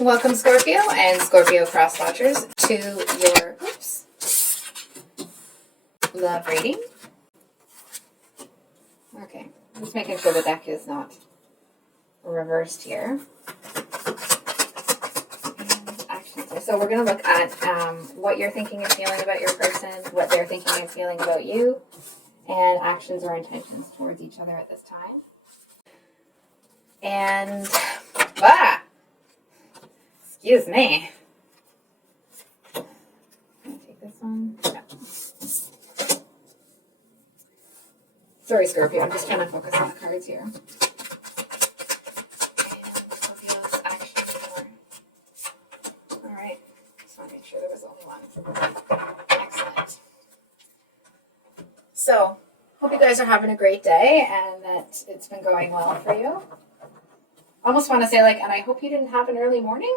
Welcome, Scorpio and Scorpio cross watchers, to your love reading. Okay, just making sure the deck is not reversed here. And actions. So we're going to look at what you're thinking and feeling about your person, what they're thinking and feeling about you, and actions or intentions towards each other at this time. And, excuse me. Can I take this one? Yeah. Sorry, Scorpio. I'm just trying to focus on the cards here. Scorpio's action for. All right. Just want to make sure there was only one. Excellent. So, hope you guys are having a great day and that it's been going well for you. Almost want to say, and I hope you didn't have an early morning.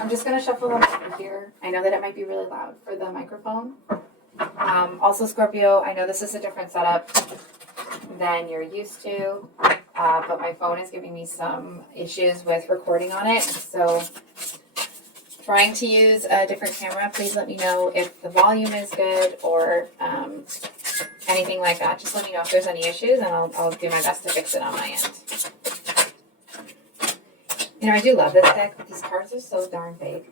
I'm just going to shuffle them over here. I know that it might be really loud for the microphone. Also, Scorpio, I know this is a different setup than you're used to, but my phone is giving me some issues with recording on it. So, trying to use a different camera. Please let me know if the volume is good or anything like that. Just let me know if there's any issues, and I'll do my best to fix it on my end. I do love this deck, but these cards are so darn big.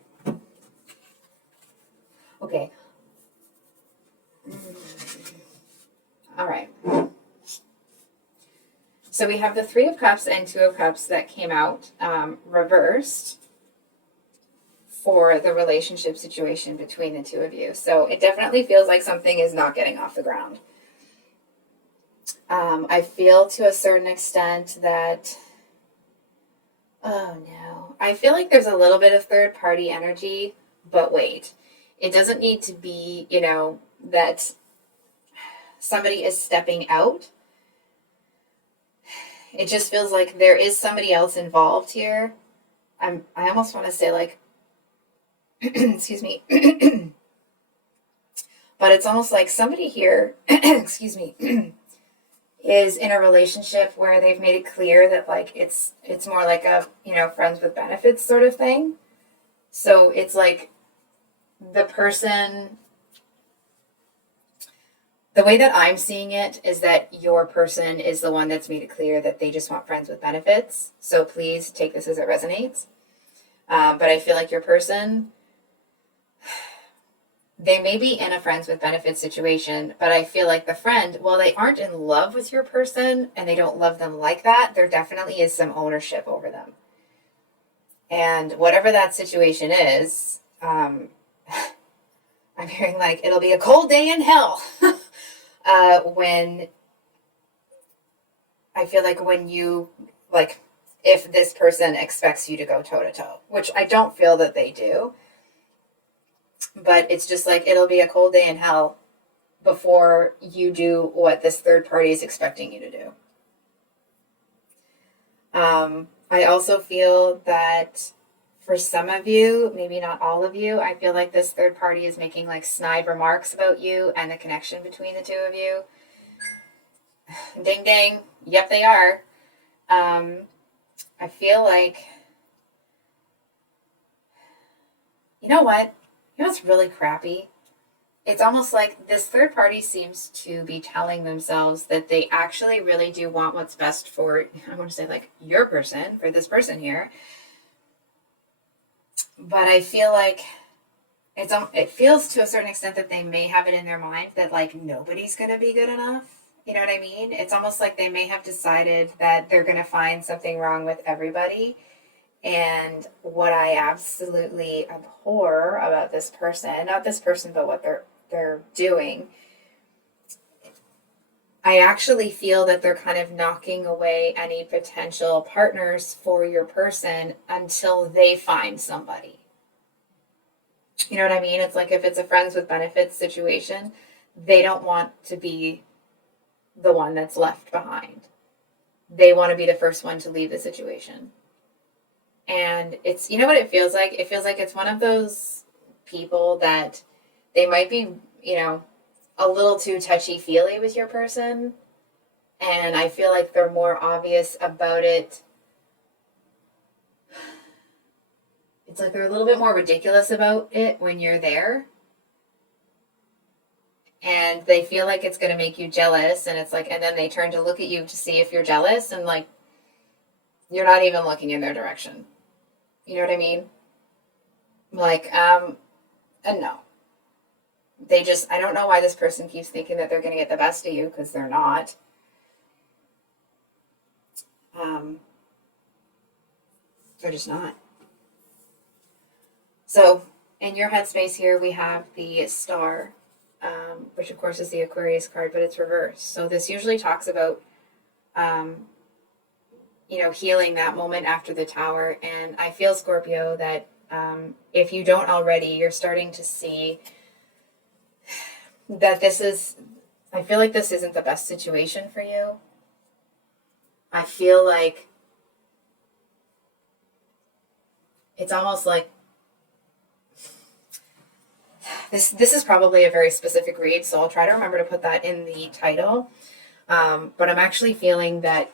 Okay. All right. So we have the Three of Cups and Two of Cups that came out reversed for the relationship situation between the two of you. So it definitely feels like something is not getting off the ground. I feel to a certain extent that... Oh no. I feel like there's a little bit of third party energy, but wait. It doesn't need to be, that somebody is stepping out. It just feels like there is somebody else involved here. I almost want to say excuse me. But it's almost like somebody here, excuse me, is in a relationship where they've made it clear that it's more like a friends with benefits sort of thing. So it's like the person, the way that I'm seeing it is that your person is the one that's made it clear that they just want friends with benefits. So please take this as it resonates. But I feel like your person, they may be in a friends with benefits situation, but I feel like the friend, while they aren't in love with your person and they don't love them like that, there definitely is some ownership over them. And whatever that situation is, I'm hearing it'll be a cold day in hell when I feel like when you, if this person expects you to go toe to toe, which I don't feel that they do. But it's just it'll be a cold day in hell before you do what this third party is expecting you to do. I also feel that for some of you, maybe not all of you, I feel like this third party is making snide remarks about you and the connection between the two of you. Ding ding. Yep, they are. I feel like, you know what? It's really crappy. It's almost like this third party seems to be telling themselves that they actually really do want what's best for, I want to say your person, for this person here. But I feel like it feels to a certain extent that they may have it in their mind that nobody's going to be good enough. You know what I mean? It's almost like they may have decided that they're going to find something wrong with everybody. And what I absolutely abhor about this person, not this person, but what they're doing, I actually feel that they're kind of knocking away any potential partners for your person until they find somebody. You know what I mean? It's like if it's a friends with benefits situation, they don't want to be the one that's left behind. They want to be the first one to leave the situation. And it's, you know what it feels like? It feels like it's one of those people that they might be, a little too touchy-feely with your person. And I feel like they're more obvious about it It's like they're a little bit more ridiculous about it when you're there. And they feel like it's going to make you jealous. And it's like, and then they turn to look at you to see if you're jealous. And like, you're not even looking in their direction. You know what I mean? Like, and no. They just, I don't know why this person keeps thinking that they're going to get the best of you, because they're not. They're just not. So in your headspace here, we have the Star, which of course is the Aquarius card, but it's reversed. So this usually talks about, healing that moment after the Tower. And I feel, Scorpio, that if you don't already, you're starting to see that I feel like this isn't the best situation for you. I feel like it's almost like this is probably a very specific read, so I'll try to remember to put that in the title. But I'm actually feeling that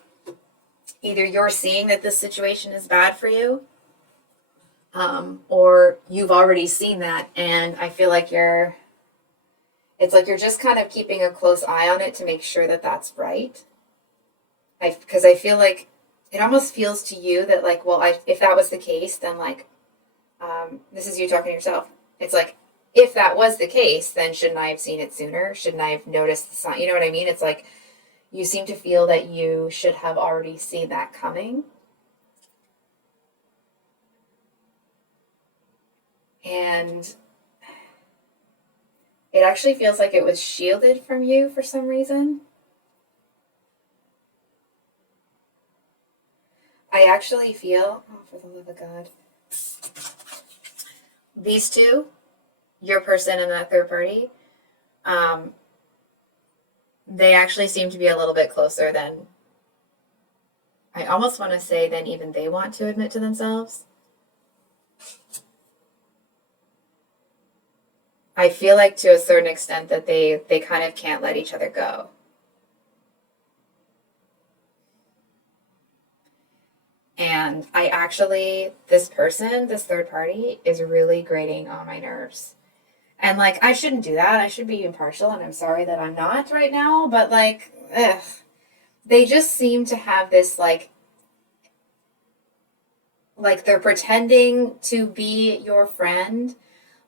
either you're seeing that this situation is bad for you, or you've already seen that, and I feel like it's like you're just kind of keeping a close eye on it to make sure that that's right. Because I feel like it almost feels to you that like, well, if that was the case, then like, this is you talking to yourself. It's like, if that was the case, then shouldn't I have seen it sooner? Shouldn't I have noticed the sign? You know what I mean? It's like, you seem to feel that you should have already seen that coming. And it actually feels like it was shielded from you for some reason. I actually feel, oh, for the love of God, these two, your person and that third party, they actually seem to be a little bit closer than, I almost want to say, than even they want to admit to themselves. I feel like to a certain extent that they kind of can't let each other go. And I actually, this person, this third party, is really grating on my nerves. And like, I shouldn't do that. I should be impartial, and I'm sorry that I'm not right now. But like, they just seem to have this like they're pretending to be your friend,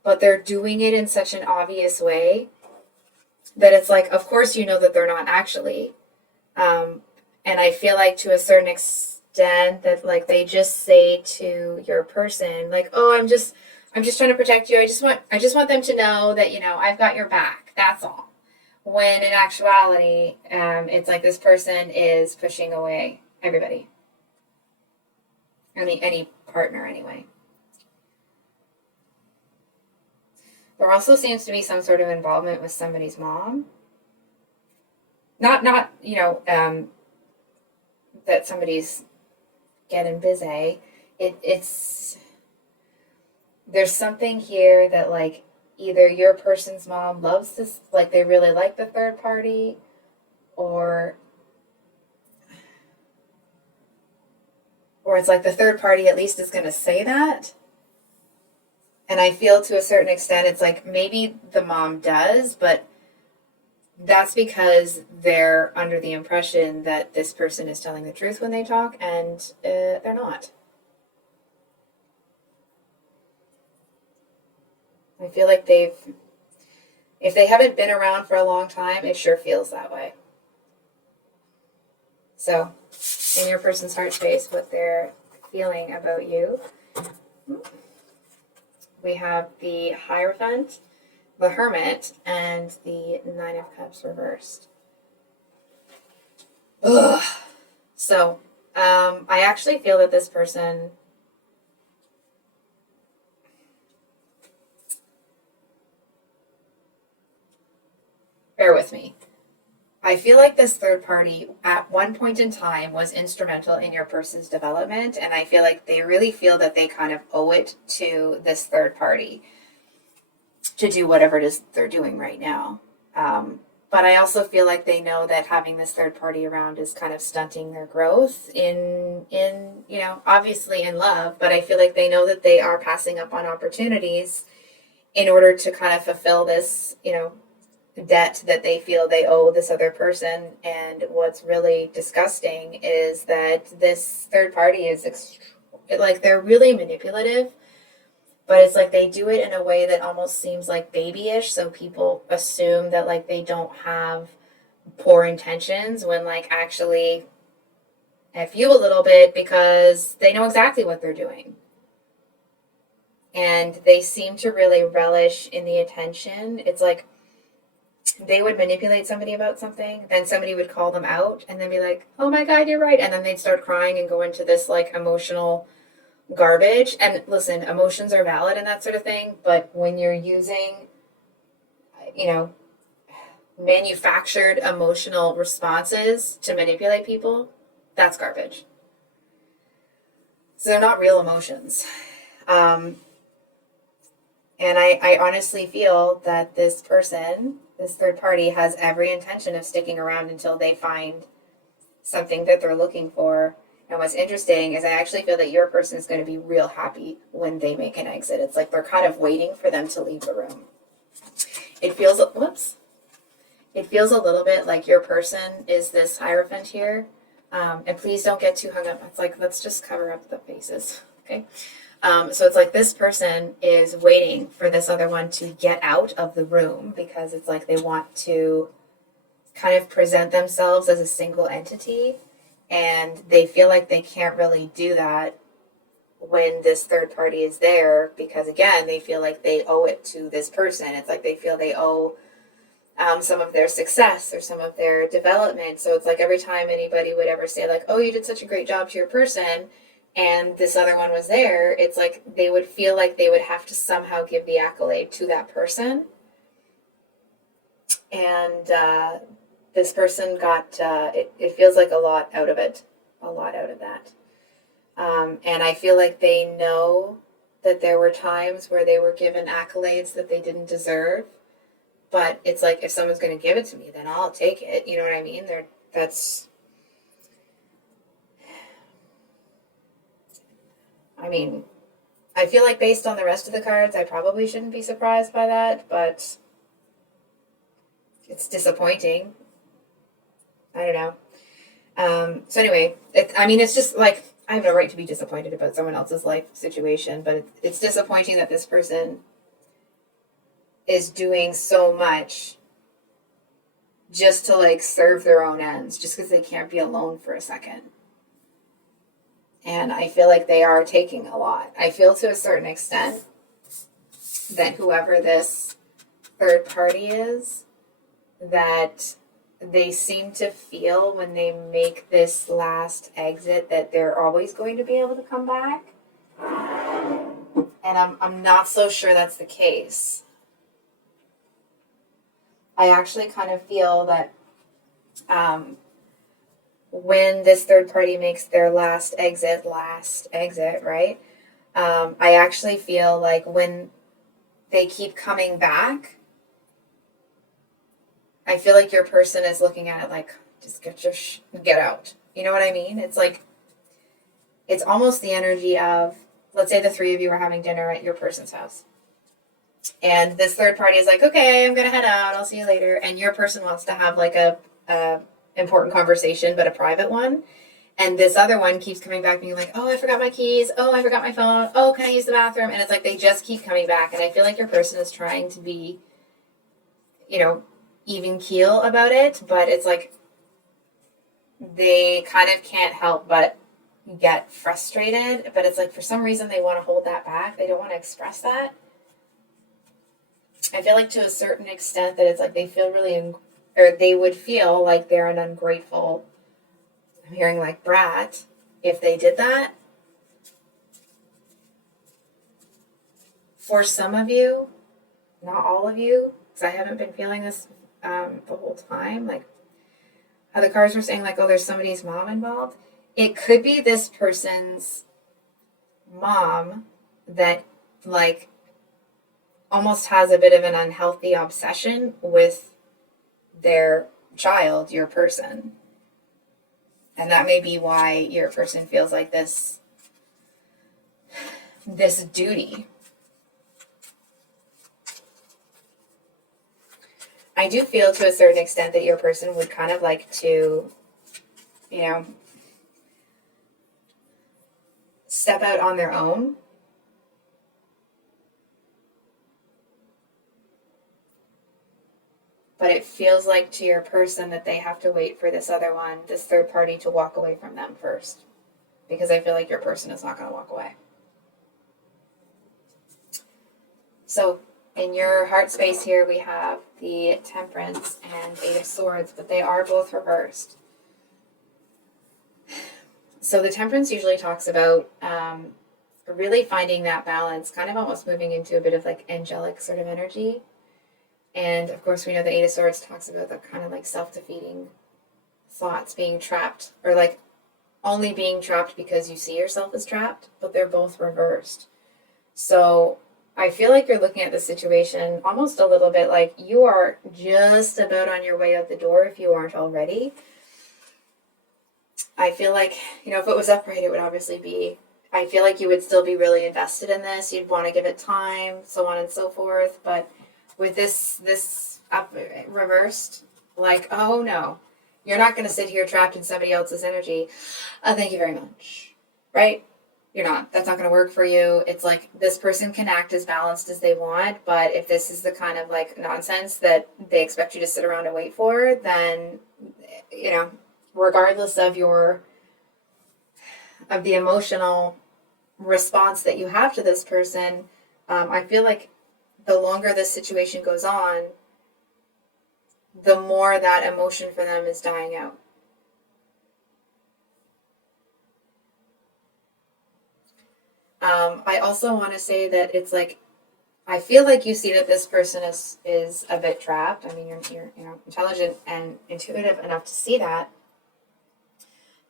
but they're doing it in such an obvious way that it's like, of course you know that they're not actually. And I feel like to a certain extent that like they just say to your person, like, oh, I'm just trying to protect you. I just want them to know that, I've got your back. That's all. When in actuality, it's like this person is pushing away everybody. Any partner anyway. There also seems to be some sort of involvement with somebody's mom. Not that somebody's getting busy. It's there's something here that like either your person's mom loves this, like they really like the third party, or it's like the third party at least is going to say that. And I feel to a certain extent it's like maybe the mom does, but that's because they're under the impression that this person is telling the truth when they talk, and they're not. I feel like if they haven't been around for a long time, it sure feels that way. So, in your person's heart space, what they're feeling about you, we have the Hierophant, the Hermit, and the Nine of Cups reversed. Ugh. So, I actually feel that this person, bear with me. I feel like this third party at one point in time was instrumental in your person's development, and I feel like they really feel that they kind of owe it to this third party to do whatever it is they're doing right now. But I also feel like they know that having this third party around is kind of stunting their growth obviously in love, but I feel like they know that they are passing up on opportunities in order to kind of fulfill this, debt that they feel they owe this other person. And what's really disgusting is that this third party is like they're really manipulative, but it's like they do it in a way that almost seems like babyish, so people assume that like they don't have poor intentions, when like actually F you a little bit, because they know exactly what they're doing. And they seem to really relish in the attention. It's like they would manipulate somebody about something, then somebody would call them out and then be like, oh my God, you're right. And then they'd start crying and go into this like emotional garbage. And listen, emotions are valid and that sort of thing. But when you're using, manufactured emotional responses to manipulate people, that's garbage. So they're not real emotions. And I honestly feel that this person, this third party, has every intention of sticking around until they find something that they're looking for. And what's interesting is I actually feel that your person is going to be real happy when they make an exit. It's like they're kind of waiting for them to leave the room. It feels a little bit like your person is this Hierophant here. And please don't get too hung up. It's like, let's just cover up the faces. Okay. So it's like this person is waiting for this other one to get out of the room, because it's like they want to kind of present themselves as a single entity, and they feel like they can't really do that when this third party is there, because again, they feel like they owe it to this person. It's like they feel they owe some of their success or some of their development. So it's like every time anybody would ever say like, oh, you did such a great job to your person, and this other one was there, it's like they would feel like they would have to somehow give the accolade to that person. And this person got, it feels like a lot out of it, a lot out of that. And I feel like they know that there were times where they were given accolades that they didn't deserve. But it's like, if someone's going to give it to me, then I'll take it. You know what I mean? I feel like based on the rest of the cards, I probably shouldn't be surprised by that, but it's disappointing. I don't know. So anyway, it's just like, I have no right to be disappointed about someone else's life situation, but it's disappointing that this person is doing so much just to like serve their own ends, just because they can't be alone for a second. And I feel like they are taking a lot. I feel to a certain extent that whoever this third party is, that they seem to feel when they make this last exit that they're always going to be able to come back. And I'm not so sure that's the case. I actually kind of feel that when this third party makes their last exit, right? I actually feel like when they keep coming back, I feel like your person is looking at it like, just get out. You know what I mean? It's like, it's almost the energy of, let's say the three of you are having dinner at your person's house. And this third party is like, okay, I'm going to head out. I'll see you later. And your person wants to have like a important conversation, but a private one. And this other one keeps coming back being like, oh, I forgot my keys. Oh, I forgot my phone. Oh, can I use the bathroom? And it's like, they just keep coming back. And I feel like your person is trying to be, even keel about it. But it's like, they kind of can't help but get frustrated. But it's like, for some reason, they want to hold that back. They don't want to express that. I feel like to a certain extent that it's like they feel really, or they would feel like they're an ungrateful, I'm hearing like brat, if they did that. For some of you, not all of you, because I haven't been feeling this the whole time, like how the cards were saying like, oh, there's somebody's mom involved. It could be this person's mom that like almost has a bit of an unhealthy obsession with their child, your person. And that may be why your person feels like this duty. I do feel to a certain extent that your person would kind of like to, you know, step out on their own. But it feels like to your person that they have to wait for this other one, this third party, to walk away from them first. Because I feel like your person is not going to walk away. So in your heart space here, we have the Temperance and Eight of Swords, but they are both reversed. So the Temperance usually talks about really finding that balance, kind of almost moving into a bit of like angelic sort of energy. And of course, we know the Eight of Swords talks about the kind of like self-defeating thoughts, being trapped, or like only being trapped because you see yourself as trapped, but they're both reversed. So I feel like you're looking at the situation almost a little bit like you are just about on your way out the door if you aren't already. I feel like, you know, if it was upright, it would obviously be, I feel like you would still be really invested in this. You'd want to give it time, so on and so forth. But with this up reversed, like, oh no, you're not going to sit here trapped in somebody else's energy. Thank you very much. Right? You're not. That's not going to work for you. It's like this person can act as balanced as they want, but if this is the kind of like nonsense that they expect you to sit around and wait for, then, you know, regardless of the emotional response that you have to this person, I feel like the longer this situation goes on, the more that emotion for them is dying out. I also want to say that it's like, I feel like you see that this person is a bit trapped. I mean, you're you know, intelligent and intuitive enough to see that.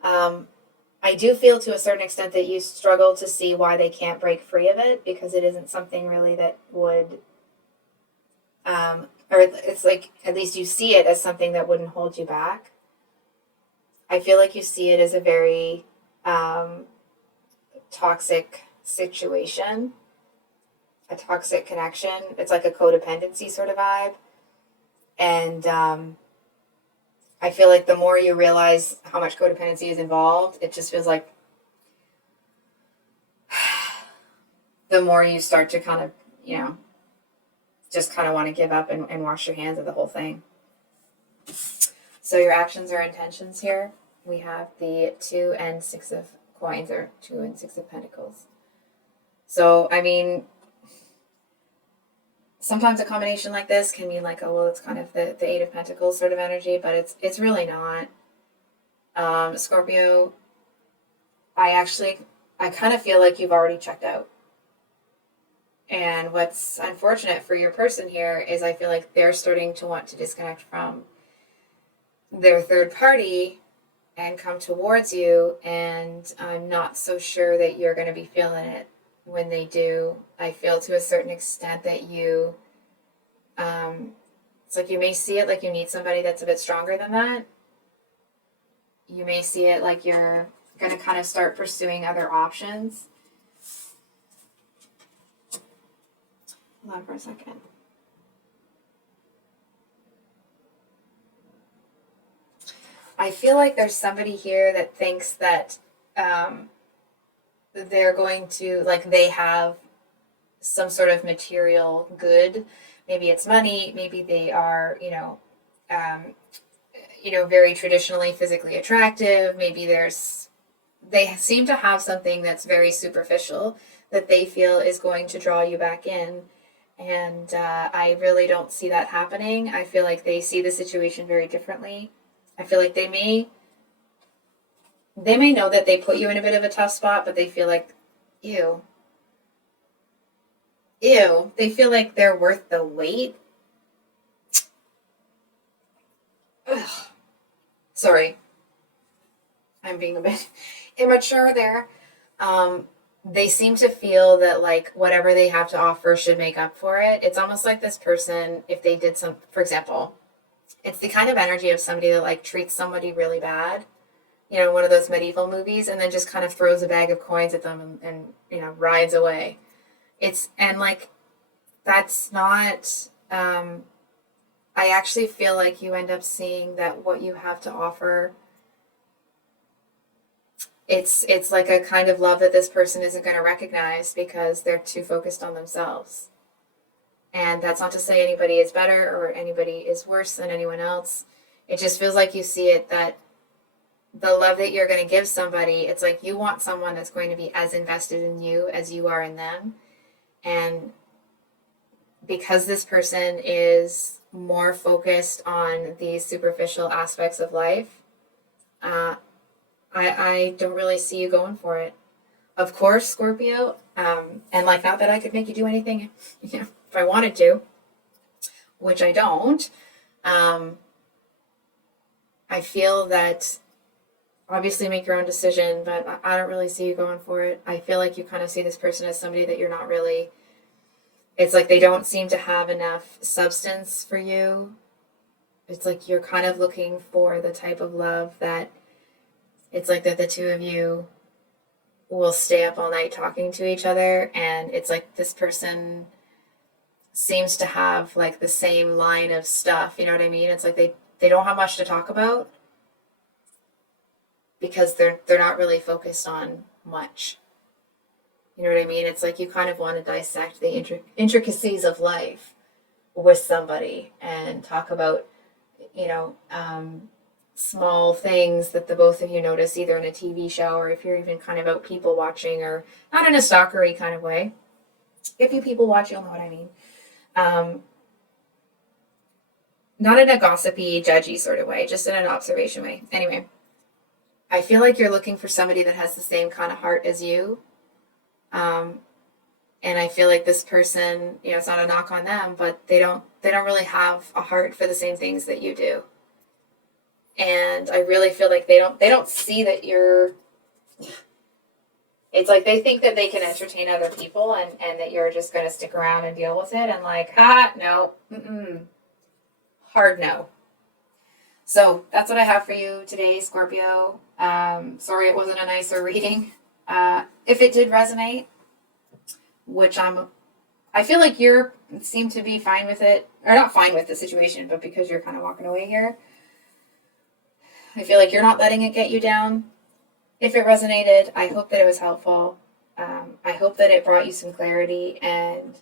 I do feel to a certain extent that you struggle to see why they can't break free of it, because it isn't something really that would, or it's like, at least you see it as something that wouldn't hold you back. I feel like you see it as a very toxic situation, a toxic connection. It's like a codependency sort of vibe. And I feel like the more you realize how much codependency is involved, it just feels like the more you start to kind of, you know, just kind of want to give up and wash your hands of the whole thing. So your actions or intentions here, we have the 2 and 6 of coins, or 2 and 6 of pentacles. So, I mean, sometimes a combination like this can mean like, oh, well, it's kind of the 8 of pentacles sort of energy, but it's really not. Scorpio, I kind of feel like you've already checked out. And what's unfortunate for your person here is I feel like they're starting to want to disconnect from their third party and come towards you, and I'm not so sure that you're going to be feeling it when they do. I feel to a certain extent that you, it's like you may see it like you need somebody that's a bit stronger than that. You may see it like you're going to kind of start pursuing other options. Hold on for a second. I feel like there's somebody here that thinks that they're going to, like, they have some sort of material good. Maybe it's money. Maybe they are, very traditionally physically attractive. Maybe they seem to have something that's very superficial that they feel is going to draw you back in. And I really don't see that happening. I feel like they see the situation very differently. I feel like they may know that they put you in a bit of a tough spot, but they feel like, ew. They feel like they're worth the wait. Ugh. Sorry. I'm being a bit immature there. They seem to feel that, like, whatever they have to offer should make up for it. It's almost like this person, if they did for example, It's the kind of energy of somebody that like treats somebody really bad, you know, one of those medieval movies, and then just kind of throws a bag of coins at them and you know, rides away. It's, and like, that's not, I actually feel like you end up seeing that what you have to offer, it's like a kind of love that this person isn't going to recognize because they're too focused on themselves. And that's not to say anybody is better or anybody is worse than anyone else. It just feels like you see it, that the love that you're going to give somebody, it's like you want someone that's going to be as invested in you as you are in them. And because this person is more focused on the superficial aspects of life, I don't really see you going for it. Of course, Scorpio, and like, not that I could make you do anything, you know, if I wanted to, which I don't. I feel that obviously make your own decision, but I don't really see you going for it. I feel like you kind of see this person as somebody that you're not really, it's like they don't seem to have enough substance for you. It's like you're kind of looking for the type of love that it's like that the two of you will stay up all night talking to each other, and it's like this person seems to have like the same line of stuff, you know what I mean? It's like they don't have much to talk about because they're not really focused on much. You know what I mean? It's like you kind of want to dissect the intricacies of life with somebody and talk about, you know, small things that the both of you notice either in a TV show or if you're even kind of out people watching, or not in a stalkery kind of way. If you people watch, you'll know what I mean. Not in a gossipy, judgy sort of way, just in an observation way. Anyway, I feel like you're looking for somebody that has the same kind of heart as you. And I feel like this person, you know, it's not a knock on them, but they don't really have a heart for the same things that you do. And I really feel like they don't see that you're, it's like they think that they can entertain other people and that you're just going to stick around and deal with it. And like, no, hard no. So that's what I have for you today, Scorpio. Sorry it wasn't a nicer reading. If it did resonate, which I feel like you seem to be fine with it, or not fine with the situation, but because you're kind of walking away here, I feel like you're not letting it get you down. If it resonated, I hope that it was helpful. I hope that it brought you some clarity and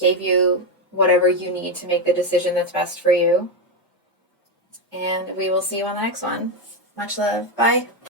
gave you whatever you need to make the decision that's best for you. And we will see you on the next one. Much love. Bye.